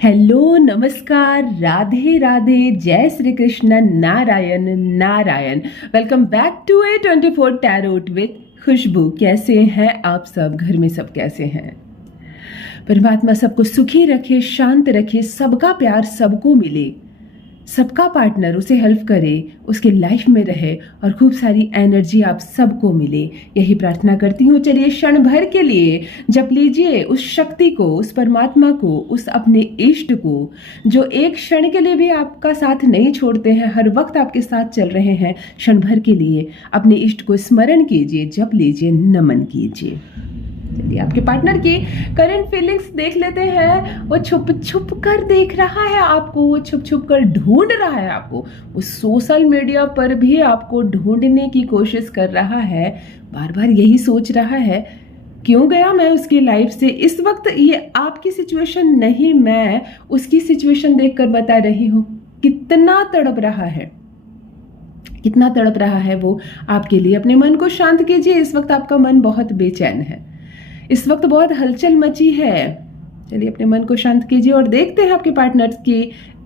Hello, नमस्कार, राधे राधे, जय Shri Krishna, Narayan Narayan. Welcome back to A24 tarot with Khushboo. कैसे हैं आप सब? घर में सब कैसे हैं? परमात्मा सबको सुखी रखे, शांत रखे, सबका प्यार सबको मिले, सबका पार्टनर उसे हेल्प करे, उसके लाइफ में रहे और खूब सारी एनर्जी आप सबको मिले, यही प्रार्थना करती हूँ। चलिए क्षण भर के लिए जप लीजिए उस शक्ति को, उस परमात्मा को, उस अपने इष्ट को जो एक क्षण के लिए भी आपका साथ नहीं छोड़ते हैं, हर वक्त आपके साथ चल रहे हैं। क्षण भर के लिए अपने इष्ट को स्मरण कीजिए, जप लीजिए, नमन कीजिए। चलिए आपके पार्टनर की करंट फीलिंग्स देख लेते हैं। वो छुप छुप कर देख रहा है आपको, वो छुप छुप कर ढूंढ रहा है आपको, वो सोशल मीडिया पर भी आपको ढूंढने की कोशिश कर रहा है, बार बार यही सोच रहा है क्यों गया मैं उसकी लाइफ से। इस वक्त ये आपकी सिचुएशन नहीं, मैं उसकी सिचुएशन देखकर बता रही हूँ। कितना तड़प रहा है, कितना तड़प रहा है वो आपके लिए। अपने मन को शांत कीजिए। इस वक्त आपका मन बहुत बेचैन है, इस वक्त बहुत हलचल मची है। चलिए अपने मन को शांत कीजिए और देखते हैं आपके पार्टनर्स की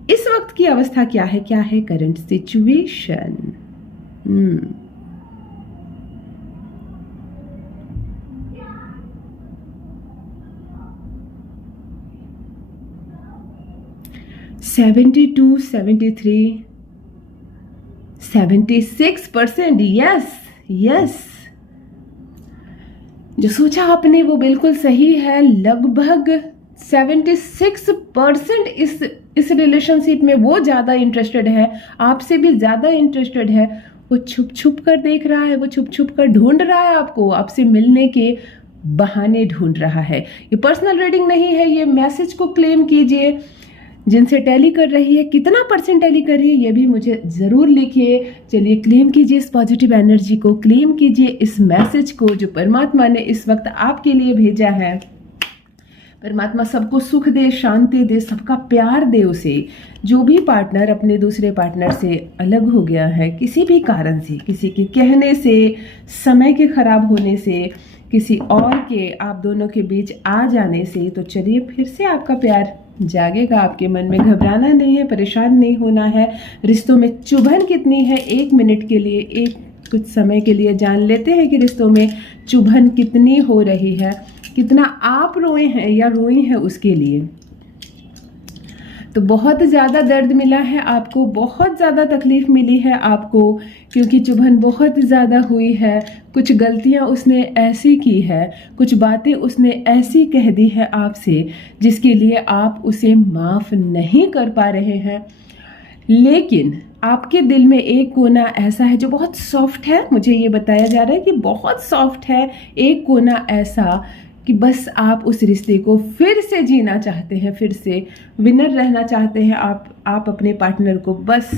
इस वक्त की अवस्था क्या है, क्या है करंट सिचुएशन। 72, 73, 76%। यस यस, जो सोचा आपने वो बिल्कुल सही है। लगभग 76% इस रिलेशनशिप में वो ज़्यादा इंटरेस्टेड है, आपसे भी ज़्यादा इंटरेस्टेड है। वो छुप छुप कर देख रहा है, वो छुप छुप कर ढूंढ रहा है आपको, आपसे मिलने के बहाने ढूंढ रहा है। ये पर्सनल रीडिंग नहीं है, ये मैसेज को क्लेम कीजिए। जिनसे टैली कर रही है, कितना परसेंट टैली कर रही है ये भी मुझे ज़रूर लिखिए। चलिए क्लेम कीजिए इस पॉजिटिव एनर्जी को, क्लेम कीजिए इस मैसेज को जो परमात्मा ने इस वक्त आपके लिए भेजा है। परमात्मा सबको सुख दे, शांति दे, सबका प्यार दे उसे। जो भी पार्टनर अपने दूसरे पार्टनर से अलग हो गया है किसी भी कारण से, किसी के कहने से, समय के खराब होने से, किसी और के आप दोनों के बीच आ जाने से, तो चलिए फिर से आपका प्यार जागेगा आपके मन में। घबराना नहीं है, परेशान नहीं होना है। रिश्तों में चुभन कितनी है, 1 मिनट के लिए, एक कुछ समय के लिए जान लेते हैं कि रिश्तों में चुभन कितनी हो रही है, कितना आप रोए हैं या रोई हैं उसके लिए। तो बहुत ज़्यादा दर्द मिला है आपको, बहुत ज़्यादा तकलीफ़ मिली है आपको, क्योंकि चुभन बहुत ज़्यादा हुई है। कुछ गलतियां उसने ऐसी की है, कुछ बातें उसने ऐसी कह दी है आपसे जिसके लिए आप उसे माफ़ नहीं कर पा रहे हैं। लेकिन आपके दिल में एक कोना ऐसा है जो बहुत सॉफ्ट है, मुझे ये बताया जा रहा है कि बहुत सॉफ्ट है। एक कोना ऐसा कि बस आप उस रिश्ते को फिर से जीना चाहते हैं, फिर से विनर रहना चाहते हैं। आप अपने पार्टनर को बस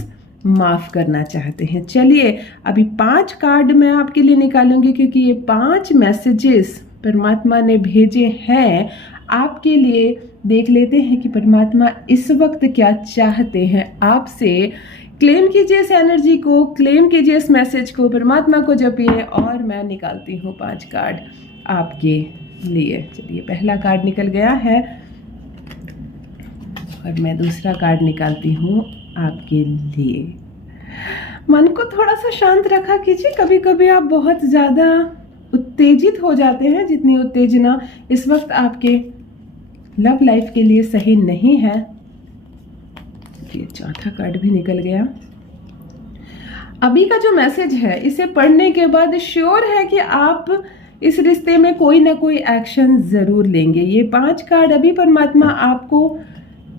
माफ़ करना चाहते हैं। चलिए अभी 5 कार्ड मैं आपके लिए निकालूंगी, क्योंकि ये 5 मैसेजेस परमात्मा ने भेजे हैं आपके लिए। देख लेते हैं कि परमात्मा इस वक्त क्या चाहते हैं आपसे। क्लेम कीजिए इस एनर्जी को, क्लेम कीजिए इस मैसेज को, परमात्मा को जपिए और मैं निकालती हूँ 5 कार्ड आपके लिए। चलिए पहला कार्ड निकल गया है और मैं दूसरा कार्ड निकालती हूँ आपके लिए। मन को थोड़ा सा शांत रखा कीजिए। कभी कभी आप बहुत ज़्यादा उत्तेजित हो जाते हैं, जितनी उत्तेजना इस वक्त आपके लव लाइफ के लिए सही नहीं है। ये चौथा कार्ड भी निकल गया। अभी का जो मैसेज है इसे पढ़ने के बाद श्योर है कि आप इस रिश्ते में कोई ना कोई एक्शन ज़रूर लेंगे। ये 5 कार्ड अभी परमात्मा आपको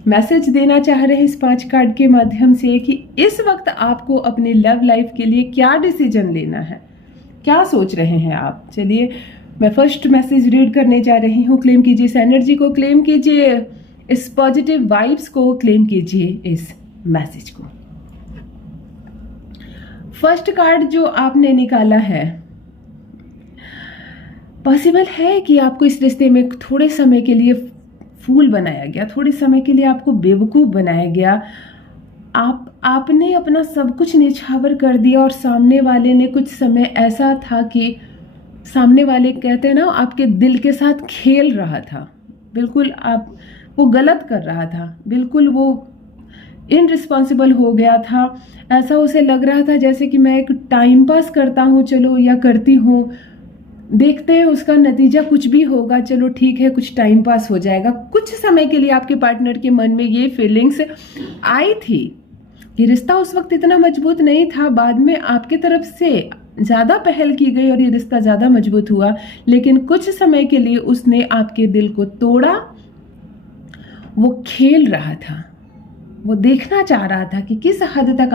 मैसेज देना चाह रहे हैं इस 5 कार्ड के माध्यम से कि इस वक्त आपको अपनी लव लाइफ के लिए क्या डिसीजन लेना है, क्या सोच रहे हैं आप। चलिए मैं फर्स्ट मैसेज रीड करने जा रही हूँ। क्लेम कीजिए इस एनर्जी को, क्लेम कीजिए इस पॉजिटिव वाइब्स को, क्लेम कीजिए इस मैसेज को। फर्स्ट कार्ड जो आपने निकाला है, पॉसिबल है कि आपको इस रिश्ते में थोड़े समय के लिए फूल बनाया गया, थोड़े समय के लिए आपको बेवकूफ़ बनाया गया। आपने अपना सब कुछ निछावर कर दिया और सामने वाले ने, कुछ समय ऐसा था कि सामने वाले कहते हैं ना, आपके दिल के साथ खेल रहा था। बिल्कुल आप वो गलत कर रहा था, बिल्कुल वो इनरिस्पॉन्सिबल हो गया था। ऐसा उसे लग रहा था जैसे कि मैं एक टाइम पास करता हूँ, चलो या करती हूँ, देखते हैं उसका नतीजा कुछ भी होगा, चलो ठीक है कुछ टाइम पास हो जाएगा। कुछ समय के लिए आपके पार्टनर के मन में ये फीलिंग्स आई थी। ये रिश्ता उस वक्त इतना मजबूत नहीं था, बाद में आपके तरफ से ज़्यादा पहल की गई और ये रिश्ता ज़्यादा मजबूत हुआ, लेकिन कुछ समय के लिए उसने आपके दिल को तोड़ा। वो खेल रहा था, वो देखना चाह रहा था कि किस हद तक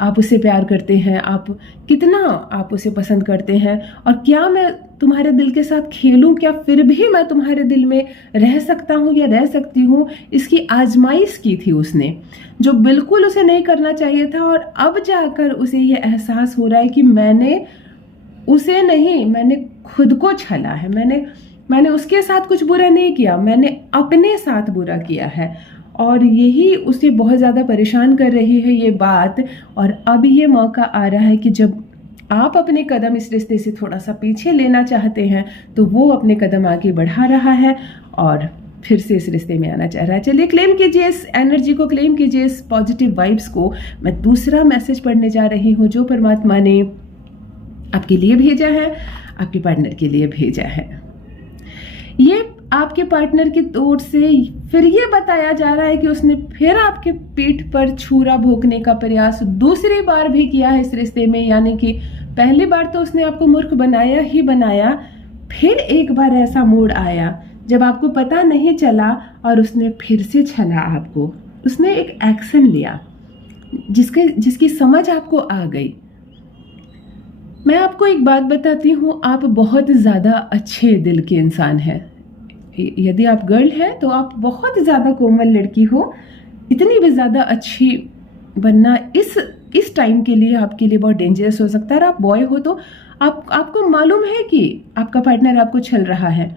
आप उसे प्यार करते हैं, आप कितना आप उसे पसंद करते हैं, और क्या मैं तुम्हारे दिल के साथ खेलूं, क्या फिर भी मैं तुम्हारे दिल में रह सकता हूं या रह सकती हूं। इसकी आजमाइश की थी उसने, जो बिल्कुल उसे नहीं करना चाहिए था। और अब जाकर उसे ये एहसास हो रहा है कि मैंने उसे नहीं, मैंने खुद को छला है, मैंने उसके साथ कुछ बुरा नहीं किया, मैंने अपने साथ बुरा किया है। और यही उसे बहुत ज़्यादा परेशान कर रही है ये बात। और अब ये मौका आ रहा है कि जब आप अपने कदम इस रिश्ते से थोड़ा सा पीछे लेना चाहते हैं, तो वो अपने कदम आगे बढ़ा रहा है और फिर से इस रिश्ते में आना चाह रहा है। चलिए क्लेम कीजिए इस एनर्जी को, क्लेम कीजिए इस पॉजिटिव वाइब्स को। मैं दूसरा मैसेज पढ़ने जा रही हूँ जो परमात्मा ने आपके लिए भेजा है, आपके पार्टनर के लिए भेजा है। ये आपके पार्टनर की ओर से फिर ये बताया जा रहा है कि उसने फिर आपके पीठ पर छुरा भोंकने का प्रयास दूसरी बार भी किया है इस रिश्ते में। यानी कि पहली बार तो उसने आपको मूर्ख बनाया ही बनाया, फिर एक बार ऐसा मूड आया जब आपको पता नहीं चला और उसने फिर से छला आपको। उसने एक एक्शन लिया जिसकी समझ आपको आ गई। मैं आपको एक बात बताती हूँ, आप बहुत ज़्यादा अच्छे दिल के इंसान हैं। यदि आप गर्ल हैं तो आप बहुत ज़्यादा कोमल लड़की हो। इतनी भी ज़्यादा अच्छी बनना इस टाइम के लिए आपके लिए बहुत डेंजरस हो सकता है। और आप बॉय हो तो आपको मालूम है कि आपका पार्टनर आपको छल रहा है,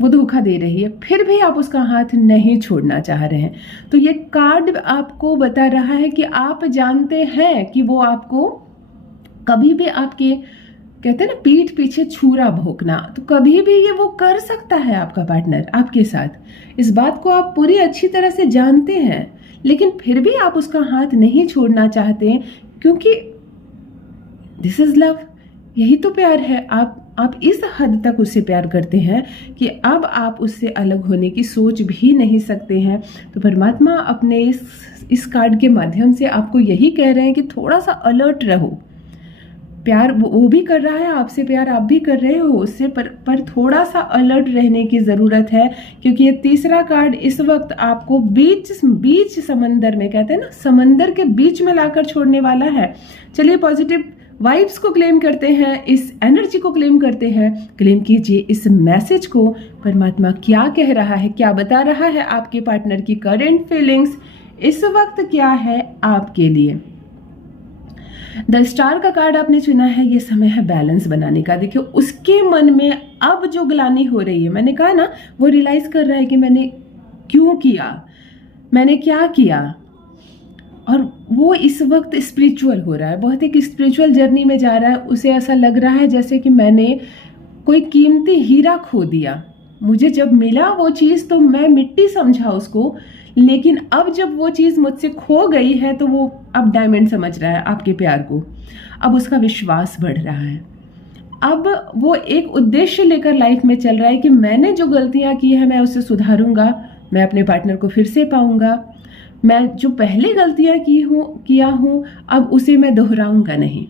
वो धोखा दे रही है, फिर भी आप उसका हाथ नहीं छोड़ना चाह रहे हैं। तो ये कार्ड आपको बता रहा है कि आप जानते हैं कि वो आपको कभी भी आपके, कहते हैं ना, पीठ पीछे छुरा भोंकना, तो कभी भी ये वो कर सकता है आपका पार्टनर आपके साथ। इस बात को आप पूरी अच्छी तरह से जानते हैं, लेकिन फिर भी आप उसका हाथ नहीं छोड़ना चाहते, क्योंकि दिस इज लव, यही तो प्यार है। आप इस हद तक उससे प्यार करते हैं कि अब आप उससे अलग होने की सोच भी नहीं सकते हैं। तो परमात्मा अपने इस कार्ड के माध्यम से आपको यही कह रहे हैं कि थोड़ा सा अलर्ट रहो। प्यार वो भी कर रहा है आपसे, प्यार आप भी कर रहे हो उससे, पर थोड़ा सा अलर्ट रहने की ज़रूरत है, क्योंकि ये तीसरा कार्ड इस वक्त आपको बीच समंदर में, कहते हैं ना, समंदर के बीच में लाकर छोड़ने वाला है। चलिए पॉजिटिव वाइब्स को क्लेम करते हैं, इस एनर्जी को क्लेम करते हैं। क्लेम कीजिए इस मैसेज को। परमात्मा क्या कह रहा है, क्या बता रहा है आपके पार्टनर की करंट फीलिंग्स इस वक्त क्या है आपके लिए। द स्टार का कार्ड आपने चुना है। ये समय है बैलेंस बनाने का। देखिए उसके मन में अब जो ग्लानि हो रही है, मैंने कहा ना, वो रियलाइज कर रहा है कि मैंने क्यों किया, मैंने क्या किया, और वो इस वक्त स्पिरिचुअल हो रहा है, बहुत एक स्पिरिचुअल जर्नी में जा रहा है। उसे ऐसा लग रहा है जैसे कि मैंने कोई कीमती हीरा खो दिया, मुझे जब मिला वो चीज़ तो मैं मिट्टी समझा उसको, लेकिन अब जब वो चीज़ मुझसे खो गई है तो वो अब डायमंड समझ रहा है आपके प्यार को। अब उसका विश्वास बढ़ रहा है, अब वो एक उद्देश्य लेकर लाइफ में चल रहा है कि मैंने जो गलतियां की है मैं उसे सुधारूंगा, मैं अपने पार्टनर को फिर से पाऊंगा, मैं जो पहले गलतियां किया हूँ अब उसे मैं दोहराऊंगा नहीं।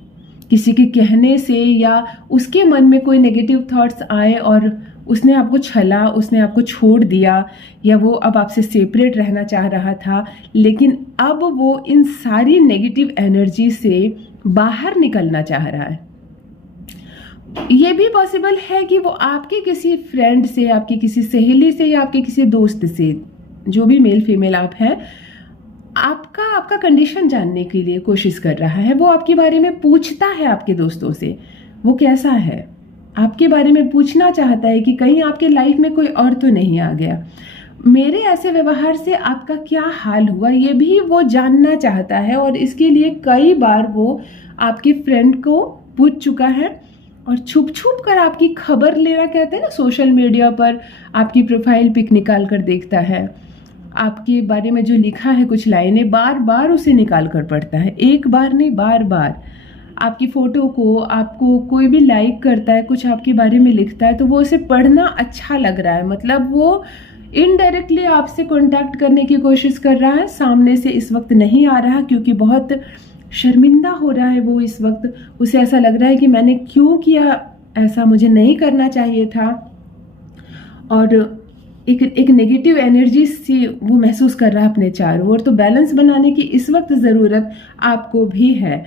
किसी के कहने से या उसके मन में कोई नेगेटिव थॉट्स आए और उसने आपको छला, उसने आपको छोड़ दिया, या वो अब आपसे सेपरेट रहना चाह रहा था, लेकिन अब वो इन सारी नेगेटिव एनर्जी से बाहर निकलना चाह रहा है। ये भी पॉसिबल है कि वो आपके किसी फ्रेंड से, आपकी किसी सहेली से, या आपके किसी दोस्त से, जो भी मेल फीमेल आप हैं, आपका कंडीशन जानने के लिए कोशिश कर रहा है। वो आपके बारे में पूछता है आपके दोस्तों से, वो कैसा है, आपके बारे में पूछना चाहता है कि कहीं आपके लाइफ में कोई और तो नहीं आ गया, मेरे ऐसे व्यवहार से आपका क्या हाल हुआ, ये भी वो जानना चाहता है। और इसके लिए कई बार वो आपके फ्रेंड को पूछ चुका है और छुप छुप कर आपकी खबर लेना, कहते हैं ना, सोशल मीडिया पर आपकी प्रोफाइल पिक निकाल कर देखता है, आपके बारे में जो लिखा है कुछ लाइनें, बार बार उसे निकाल कर पढ़ता है, एक बार नहीं बार बार। आपकी फ़ोटो को आपको कोई भी लाइक करता है, कुछ आपके बारे में लिखता है, तो वो उसे पढ़ना अच्छा लग रहा है, मतलब वो इनडायरेक्टली आपसे कांटेक्ट करने की कोशिश कर रहा है, सामने से इस वक्त नहीं आ रहा क्योंकि बहुत शर्मिंदा हो रहा है वो इस वक्त। उसे ऐसा लग रहा है कि मैंने क्यों किया ऐसा, मुझे नहीं करना चाहिए था, और एक नेगेटिव एनर्जी सी वो महसूस कर रहा है अपने चारों ओर। तो बैलेंस बनाने की इस वक्त ज़रूरत आपको भी है।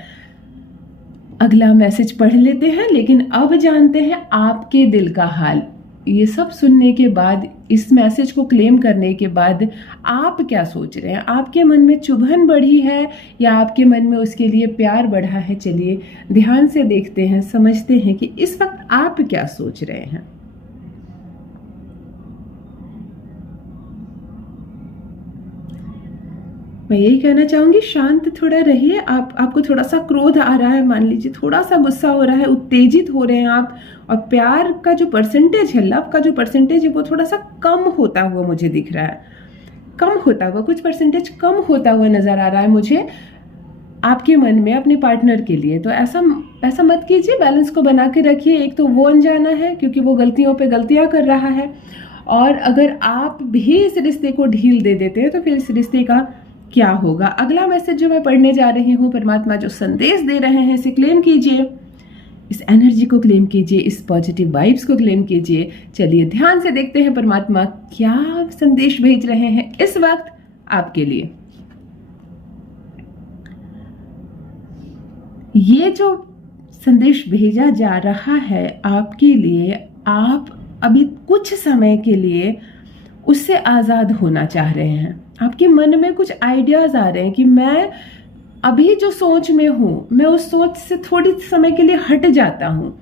अगला मैसेज पढ़ लेते हैं, लेकिन अब जानते हैं आपके दिल का हाल। ये सब सुनने के बाद, इस मैसेज को क्लेम करने के बाद आप क्या सोच रहे हैं? आपके मन में चुभन बढ़ी है या आपके मन में उसके लिए प्यार बढ़ा है? चलिए ध्यान से देखते हैं, समझते हैं कि इस वक्त आप क्या सोच रहे हैं। मैं यही कहना चाहूंगी, शांत थोड़ा रहिए। आपको थोड़ा सा क्रोध आ रहा है, मान लीजिए थोड़ा सा गुस्सा हो रहा है, उत्तेजित हो रहे हैं आप, और प्यार का जो परसेंटेज है, लव का जो परसेंटेज है, वो थोड़ा सा कम होता हुआ मुझे दिख रहा है, कम होता हुआ, कुछ परसेंटेज कम होता हुआ नजर आ रहा है मुझे आपके मन में अपने पार्टनर के लिए। तो ऐसा मत कीजिए, बैलेंस को बना के रखिए। एक तो वो अनजाना है क्योंकि वो गलतियों पे गलतियां कर रहा है, और अगर आप भी इस रिश्ते को ढील दे देते हैं तो फिर इस रिश्ते का क्या होगा। अगला मैसेज जो मैं पढ़ने जा रही हूँ, परमात्मा जो संदेश दे रहे हैं, इसे क्लेम कीजिए, इस एनर्जी को क्लेम कीजिए, इस पॉजिटिव वाइब्स को क्लेम कीजिए। चलिए ध्यान से देखते हैं परमात्मा क्या संदेश भेज रहे हैं इस वक्त आपके लिए। ये जो संदेश भेजा जा रहा है आपके लिए, आप अभी कुछ समय के लिए उससे आज़ाद होना चाह रहे हैं। आपके मन में कुछ आइडियाज़ आ रहे हैं कि मैं अभी जो सोच में हूँ, मैं उस सोच से थोड़ी समय के लिए हट जाता हूँ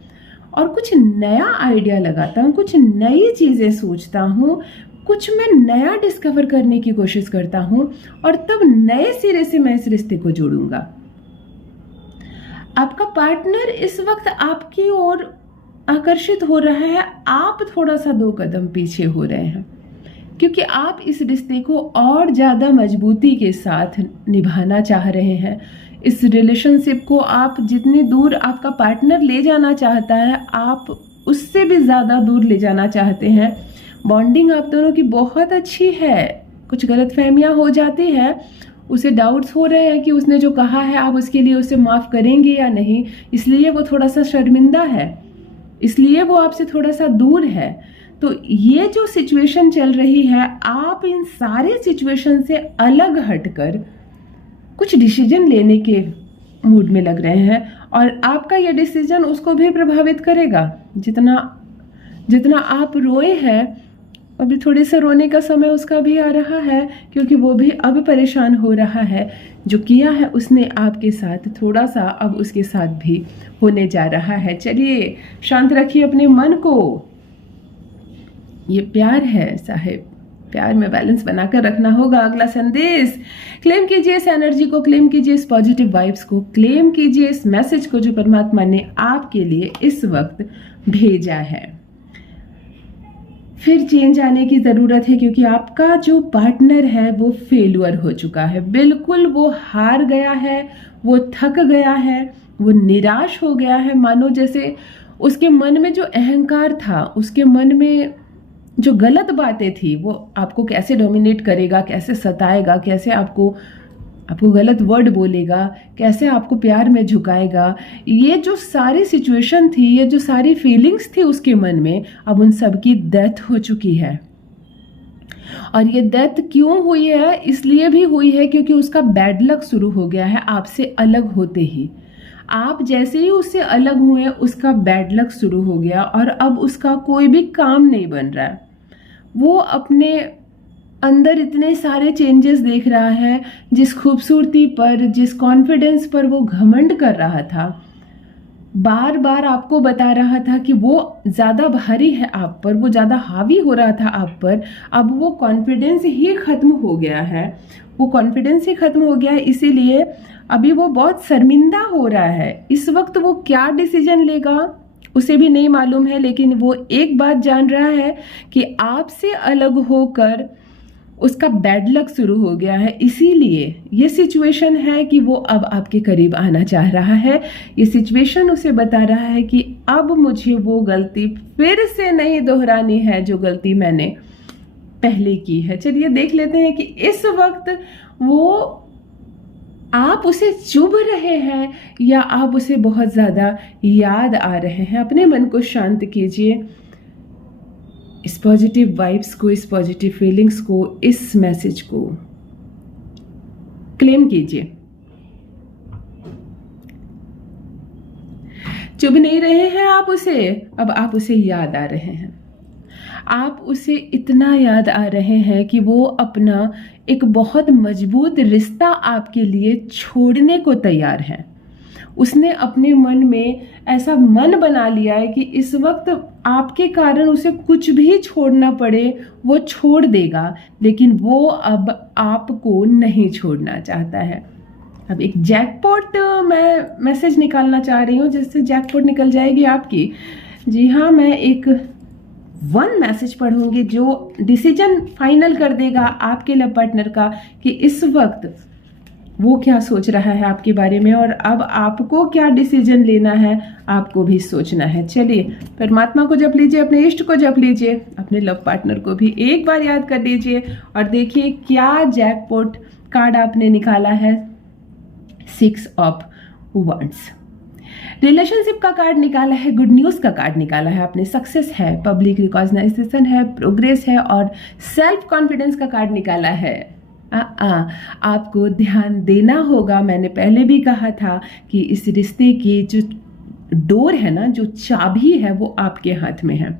और कुछ नया आइडिया लगाता हूँ, कुछ नई चीज़ें सोचता हूँ, कुछ मैं नया डिस्कवर करने की कोशिश करता हूँ, और तब नए सिरे से मैं इस रिश्ते को जोड़ूंगा। आपका पार्टनर इस वक्त आपकी ओर आकर्षित हो रहा है, आप थोड़ा सा 2 कदम पीछे हो रहे हैं, क्योंकि आप इस रिश्ते को और ज़्यादा मजबूती के साथ निभाना चाह रहे हैं। इस रिलेशनशिप को आप जितनी दूर आपका पार्टनर ले जाना चाहता है, आप उससे भी ज़्यादा दूर ले जाना चाहते हैं। बॉन्डिंग आप दोनों की बहुत अच्छी है, कुछ गलतफहमियां हो जाती है, उसे डाउट्स हो रहे हैं कि उसने जो कहा है आप उसके लिए उसे माफ़ करेंगे या नहीं, इसलिए वो थोड़ा सा शर्मिंदा है, इसलिए वो आपसे थोड़ा सा दूर है। तो ये जो सिचुएशन चल रही है, आप इन सारे सिचुएशन से अलग हटकर कुछ डिसीजन लेने के मूड में लग रहे हैं, और आपका ये डिसीजन उसको भी प्रभावित करेगा। जितना आप रोए हैं, अभी थोड़े से रोने का समय उसका भी आ रहा है, क्योंकि वो भी अब परेशान हो रहा है। जो किया है उसने आपके साथ, थोड़ा सा अब उसके साथ भी होने जा रहा है। चलिए शांत रखिए अपने मन को। ये प्यार है साहेब, प्यार में बैलेंस बनाकर रखना होगा। अगला संदेश क्लेम कीजिए, इस एनर्जी को क्लेम कीजिए, इस पॉजिटिव वाइब्स को क्लेम कीजिए, इस मैसेज को जो परमात्मा ने आपके लिए इस वक्त भेजा है। फिर चेंज आने की ज़रूरत है, क्योंकि आपका जो पार्टनर है वो फेल्यूर हो चुका है, बिल्कुल वो हार गया है, वो थक गया है, वो निराश हो गया है। मानो जैसे उसके मन में जो अहंकार था, उसके मन में जो गलत बातें थी, वो आपको कैसे डोमिनेट करेगा, कैसे सताएगा, कैसे आपको गलत वर्ड बोलेगा, कैसे आपको प्यार में झुकाएगा। ये जो सारी सिचुएशन थी, ये जो सारी फीलिंग्स थी उसके मन में, अब उन सब की डेथ हो चुकी है। और ये डेथ क्यों हुई है? इसलिए भी हुई है क्योंकि उसका बैड लक शुरू हो गया है आपसे अलग होते ही। आप जैसे ही उससे अलग हुए, उसका बैड लक शुरू हो गया, और अब उसका कोई भी काम नहीं बन रहा है। वो अपने अंदर इतने सारे चेंजेस देख रहा है, जिस खूबसूरती पर, जिस कॉन्फिडेंस पर वो घमंड कर रहा था, बार बार आपको बता रहा था कि वो ज़्यादा भारी है आप पर, वो ज़्यादा हावी हो रहा था आप पर। अब वो कॉन्फिडेंस ही ख़त्म हो गया है, वो कॉन्फिडेंस ही ख़त्म हो गया है, इसीलिए अभी वो बहुत शर्मिंदा हो रहा है। इस वक्त वो क्या डिसीजन लेगा उसे भी नहीं मालूम है, लेकिन वो एक बात जान रहा है कि आपसे अलग होकर उसका बैड लक शुरू हो गया है। इसीलिए ये सिचुएशन है कि वो अब आपके करीब आना चाह रहा है। ये सिचुएशन उसे बता रहा है कि अब मुझे वो गलती फिर से नहीं दोहरानी है जो गलती मैंने पहले की है। चलिए देख लेते हैं कि इस वक्त वो आप उसे चुभ रहे हैं या आप उसे बहुत ज़्यादा याद आ रहे हैं। अपने मन को शांत कीजिए, इस पॉजिटिव वाइब्स को, इस पॉजिटिव फीलिंग्स को, इस मैसेज को क्लेम कीजिए। चुभ नहीं रहे हैं आप उसे, अब आप उसे याद आ रहे हैं। आप उसे इतना याद आ रहे हैं कि वो अपना एक बहुत मजबूत रिश्ता आपके लिए छोड़ने को तैयार है। उसने अपने मन में ऐसा मन बना लिया है कि इस वक्त आपके कारण उसे कुछ भी छोड़ना पड़े वो छोड़ देगा, लेकिन वो अब आपको नहीं छोड़ना चाहता है। अब एक जैकपॉट मैं मैसेज निकालना चाह रही हूँ जिससे जैकपॉट निकल जाएगी आपकी। जी हाँ, मैं एक वन मैसेज पढ़ूंगी जो डिसीजन फाइनल कर देगा आपके लव पार्टनर का कि इस वक्त वो क्या सोच रहा है आपके बारे में और अब आपको क्या डिसीजन लेना है, आपको भी सोचना है। चलिए परमात्मा को जप लीजिए, अपने इष्ट को जप लीजिए, अपने लव पार्टनर को भी एक बार याद कर लीजिए और देखिए क्या जैकपॉट कार्ड आपने निकाला है। 6 ऑफ वंड्स। रिलेशनशिप का कार्ड निकाला है, गुड न्यूज़ का कार्ड निकाला है आपने, सक्सेस है, पब्लिक रिकॉग्नाइजेशन है, प्रोग्रेस है और सेल्फ कॉन्फिडेंस का कार्ड निकाला है। आपको ध्यान देना होगा। मैंने पहले भी कहा था कि इस रिश्ते की जो डोर है ना, जो चाबी है वो आपके हाथ में है।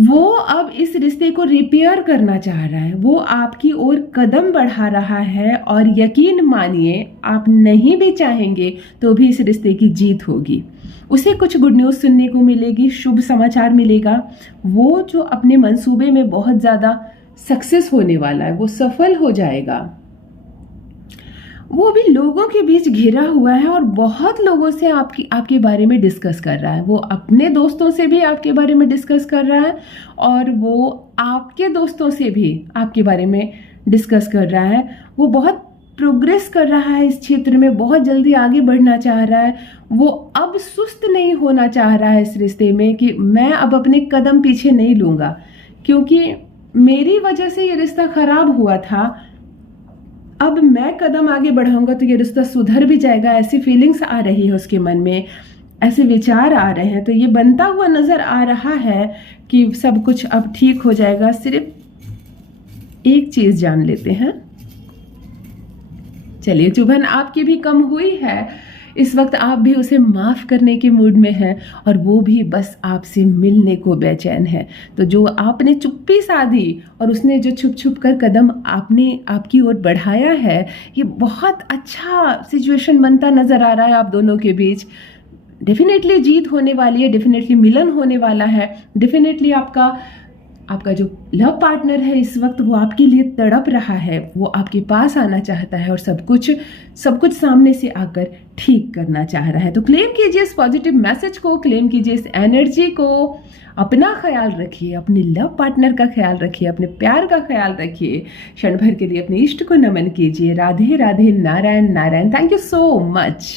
वो अब इस रिश्ते को रिपेयर करना चाह रहा है, वो आपकी ओर कदम बढ़ा रहा है और यकीन मानिए आप नहीं भी चाहेंगे तो भी इस रिश्ते की जीत होगी। उसे कुछ गुड न्यूज़ सुनने को मिलेगी, शुभ समाचार मिलेगा। वो जो अपने मंसूबे में बहुत ज़्यादा सक्सेस होने वाला है, वो सफल हो जाएगा। वो भी लोगों के बीच घिरा हुआ है और बहुत लोगों से आपके बारे में डिस्कस कर रहा है। वो अपने दोस्तों से भी आपके बारे में डिस्कस कर रहा है और वो आपके दोस्तों से भी आपके बारे में डिस्कस कर रहा है। वो बहुत प्रोग्रेस कर रहा है इस क्षेत्र में, बहुत जल्दी आगे बढ़ना चाह रहा है। वो अब सुस्त नहीं होना चाह रहा है इस रिश्ते में कि मैं अब अपने कदम पीछे नहीं लूँगा, क्योंकि मेरी वजह से ये रिश्ता खराब हुआ था। अब मैं कदम आगे बढ़ाऊंगा तो ये रिश्ता सुधर भी जाएगा। ऐसी फीलिंग्स आ रही है उसके मन में, ऐसे विचार आ रहे हैं। तो ये बनता हुआ नजर आ रहा है कि सब कुछ अब ठीक हो जाएगा। सिर्फ एक चीज जान लेते हैं। चलिए, चुभन आपकी भी कम हुई है। इस वक्त आप भी उसे माफ़ करने के मूड में हैं और वो भी बस आपसे मिलने को बेचैन है। तो जो आपने चुप्पी साधी और उसने जो छुप छुप कर कदम आपकी ओर बढ़ाया है, ये बहुत अच्छा सिचुएशन बनता नज़र आ रहा है आप दोनों के बीच। डेफिनेटली जीत होने वाली है, डेफिनेटली मिलन होने वाला है, डेफिनेटली आपका जो लव पार्टनर है इस वक्त वो आपके लिए तड़प रहा है, वो आपके पास आना चाहता है और सब कुछ सामने से आकर ठीक करना चाह रहा है। तो क्लेम कीजिए इस पॉजिटिव मैसेज को, क्लेम कीजिए इस एनर्जी को। अपना ख्याल रखिए, अपने लव पार्टनर का ख्याल रखिए, अपने प्यार का ख्याल रखिए। क्षण भर के लिए अपने इष्ट को नमन कीजिए। Radhe Radhe, Narayan Narayan. Thank you so much.